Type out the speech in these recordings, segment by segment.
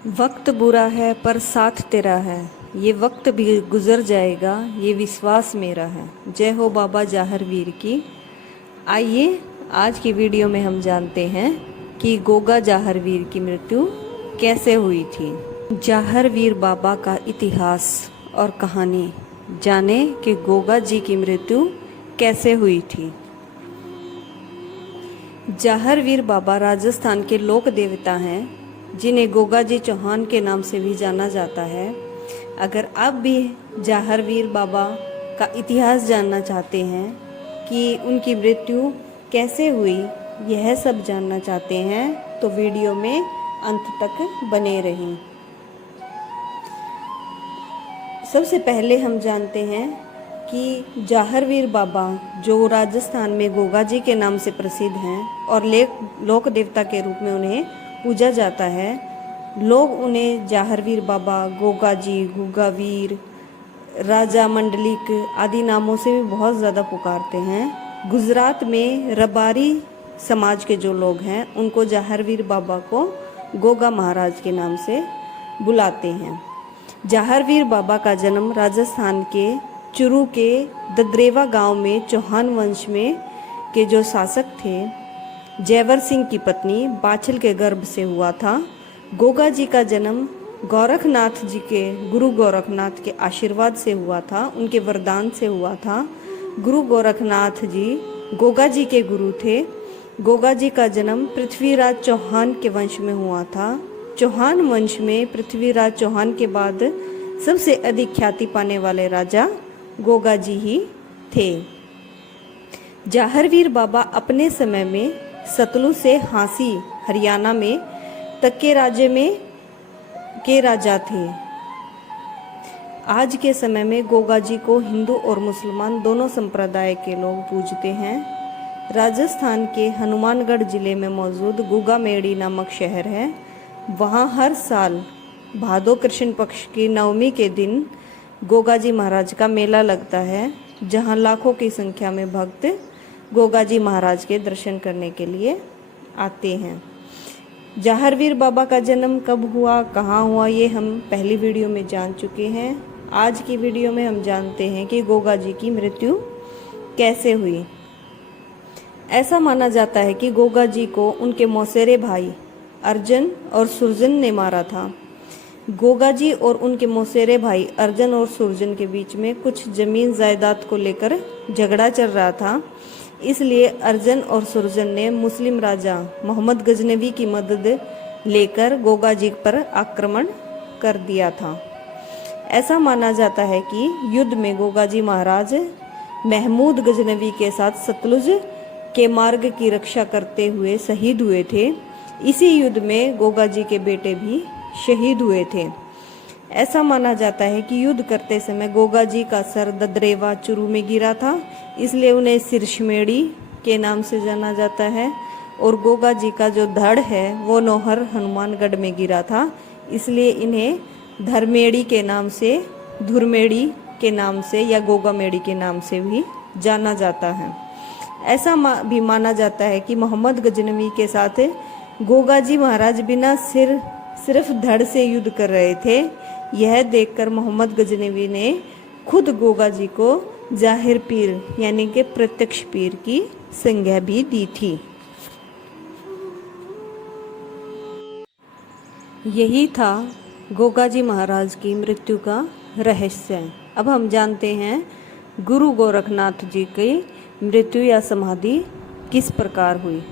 वक्त बुरा है पर साथ तेरा है, ये वक्त भी गुजर जाएगा, ये विश्वास मेरा है। जय हो बाबा जाहर वीर की। आइए आज की वीडियो में हम जानते हैं कि गोगा जाहर वीर की मृत्यु कैसे हुई थी। जाहर वीर बाबा का इतिहास और कहानी जाने कि गोगा जी की मृत्यु कैसे हुई थी। जाहर वीर बाबा राजस्थान के लोक देवता हैं, जिन्हें गोगा जी चौहान के नाम से भी जाना जाता है। अगर आप भी जाहर वीर बाबा का इतिहास जानना चाहते हैं कि उनकी मृत्यु कैसे हुई, यह सब जानना चाहते हैं तो वीडियो में अंत तक बने रहें। सबसे पहले हम जानते हैं कि जाहर वीर बाबा जो राजस्थान में गोगा जी के नाम से प्रसिद्ध हैं और लोक देवता के रूप में उन्हें पूजा जाता है। लोग उन्हें जाहर वीर बाबा, गोगा जी, गुगा वीर, राजा मंडलिक आदि नामों से भी बहुत ज़्यादा पुकारते हैं। गुजरात में रबारी समाज के जो लोग हैं उनको जाहर वीर बाबा को गोगा महाराज के नाम से बुलाते हैं। जाहर वीर बाबा का जन्म राजस्थान के चुरू के ददरेवा गांव में चौहान वंश में के जो शासक थे जयवर सिंह की पत्नी बाछल के गर्भ से हुआ था। गोगा जी का जन्म गोरखनाथ जी के गुरु गोरखनाथ के आशीर्वाद से हुआ था, उनके वरदान से हुआ था। गुरु गोरखनाथ जी गोगा जी के गुरु थे। गोगा जी का जन्म पृथ्वीराज चौहान के वंश में हुआ था। चौहान वंश में पृथ्वीराज चौहान के बाद सबसे अधिक ख्याति पाने वाले राजा गोगा जी ही थे। जाहर वीर बाबा अपने समय में सतलुज से हांसी हरियाणा में तक के राज्य में के राजा थे। आज के समय में गोगा जी को हिंदू और मुसलमान दोनों संप्रदाय के लोग पूजते हैं। राजस्थान के हनुमानगढ़ जिले में मौजूद गुगा मेड़ी नामक शहर है। वहाँ हर साल भादो कृष्ण पक्ष की नवमी के दिन गोगा जी महाराज का मेला लगता है, जहाँ लाखों की संख्या में भक्त गोगा जी महाराज के दर्शन करने के लिए आते हैं। जाहर वीर बाबा का जन्म कब हुआ, कहाँ हुआ, ये हम पहली वीडियो में जान चुके हैं। आज की वीडियो में हम जानते हैं कि गोगा जी की मृत्यु कैसे हुई। ऐसा माना जाता है कि गोगा जी को उनके मौसेरे भाई अर्जन और सुरजन ने मारा था। गोगा जी और उनके मौसेरे भाई अर्जन और सुरजन के बीच में कुछ जमीन जायदाद को लेकर झगड़ा चल रहा था। इसलिए अर्जन और सुरजन ने मुस्लिम राजा मोहम्मद गजनवी की मदद लेकर गोगा जी पर आक्रमण कर दिया था। ऐसा माना जाता है कि युद्ध में गोगा जी महाराज महमूद गजनवी के साथ सतलुज के मार्ग की रक्षा करते हुए शहीद हुए थे। इसी युद्ध में गोगा जी के बेटे भी शहीद हुए थे। ऐसा माना जाता है कि युद्ध करते समय गोगा जी का सर ददरेवा चुरू में गिरा था, इसलिए उन्हें सिरशमेड़ी के नाम से जाना जाता है। और गोगा जी का जो धड़ है वो नौहर हनुमानगढ़ में गिरा था, इसलिए इन्हें धरमेड़ी के नाम से, धुरमेड़ी के नाम से या गोगा मेड़ी के नाम से भी जाना जाता है। ऐसा भी माना जाता है कि मोहम्मद गजनवी के साथ गोगा जी महाराज बिना सिर्फ धड़ से युद्ध कर रहे थे। यह देखकर मोहम्मद गजनवी ने खुद गोगा जी को जाहिर पीर यानी कि प्रत्यक्ष पीर की संज्ञा भी दी थी। यही था गोगा जी महाराज की मृत्यु का रहस्य। अब हम जानते हैं गुरु गोरखनाथ जी की मृत्यु या समाधि किस प्रकार हुई।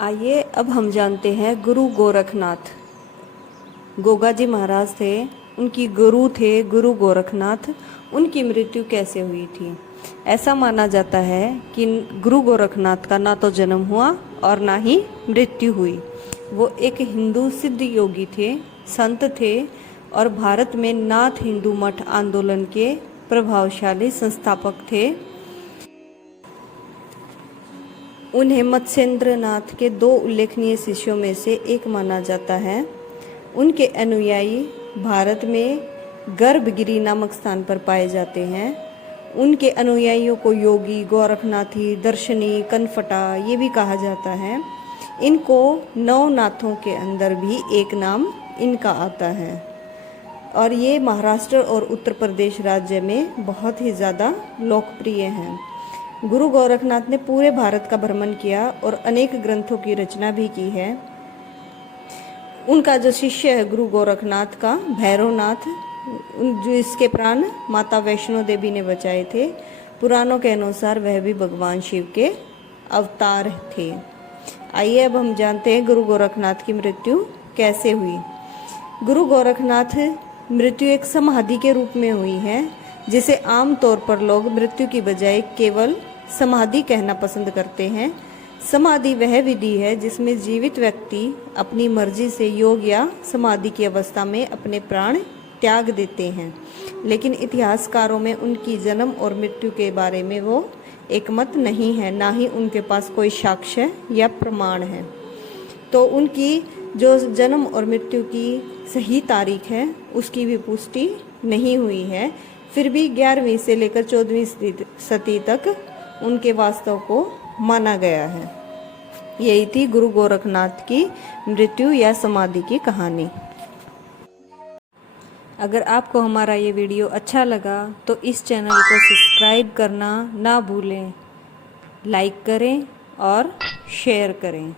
आइए अब हम जानते हैं गुरु गोरखनाथ। गोगा जी महाराज थे, उनकी गुरु थे गुरु गोरखनाथ। उनकी मृत्यु कैसे हुई थी। ऐसा माना जाता है कि गुरु गोरखनाथ का ना तो जन्म हुआ और ना ही मृत्यु हुई। वो एक हिंदू सिद्ध योगी थे, संत थे और भारत में नाथ हिंदू मठ आंदोलन के प्रभावशाली संस्थापक थे। उन्हें मत्स्येंद्र नाथ के दो उल्लेखनीय शिष्यों में से एक माना जाता है। उनके अनुयायी भारत में गर्भगिरी नामक स्थान पर पाए जाते हैं। उनके अनुयायियों को योगी, गोरखनाथी, दर्शनी, कनफटा ये भी कहा जाता है। इनको 9 नाथों के अंदर भी एक नाम इनका आता है और ये महाराष्ट्र और उत्तर प्रदेश राज्य में बहुत ही ज़्यादा लोकप्रिय हैं। गुरु गोरखनाथ ने पूरे भारत का भ्रमण किया और अनेक ग्रंथों की रचना भी की है। उनका जो शिष्य है गुरु गोरखनाथ का, भैरवनाथ, जो इसके प्राण माता वैष्णो देवी ने बचाए थे, पुराणों के अनुसार वह भी भगवान शिव के अवतार थे। आइए अब हम जानते हैं गुरु गोरखनाथ की मृत्यु कैसे हुई। गुरु गोरखनाथ मृत्यु एक समाधि के रूप में हुई है, जिसे आम तौर पर लोग मृत्यु की बजाय केवल समाधि कहना पसंद करते हैं। समाधि वह विधि है जिसमें जीवित व्यक्ति अपनी मर्जी से योग या समाधि की अवस्था में अपने प्राण त्याग देते हैं, लेकिन इतिहासकारों में उनकी जन्म और मृत्यु के बारे में वो एकमत नहीं है, ना ही उनके पास कोई साक्ष्य या प्रमाण है। तो उनकी जो जन्म और मृत्यु की सही तारीख है उसकी भी पुष्टि नहीं हुई है। फिर भी 11वीं से लेकर 14वीं सदी तक उनके वास्तव को माना गया है। यही थी गुरु गोरखनाथ की मृत्यु या समाधि की कहानी। अगर आपको हमारा ये वीडियो अच्छा लगा तो इस चैनल को सब्सक्राइब करना ना भूलें, लाइक करें और शेयर करें।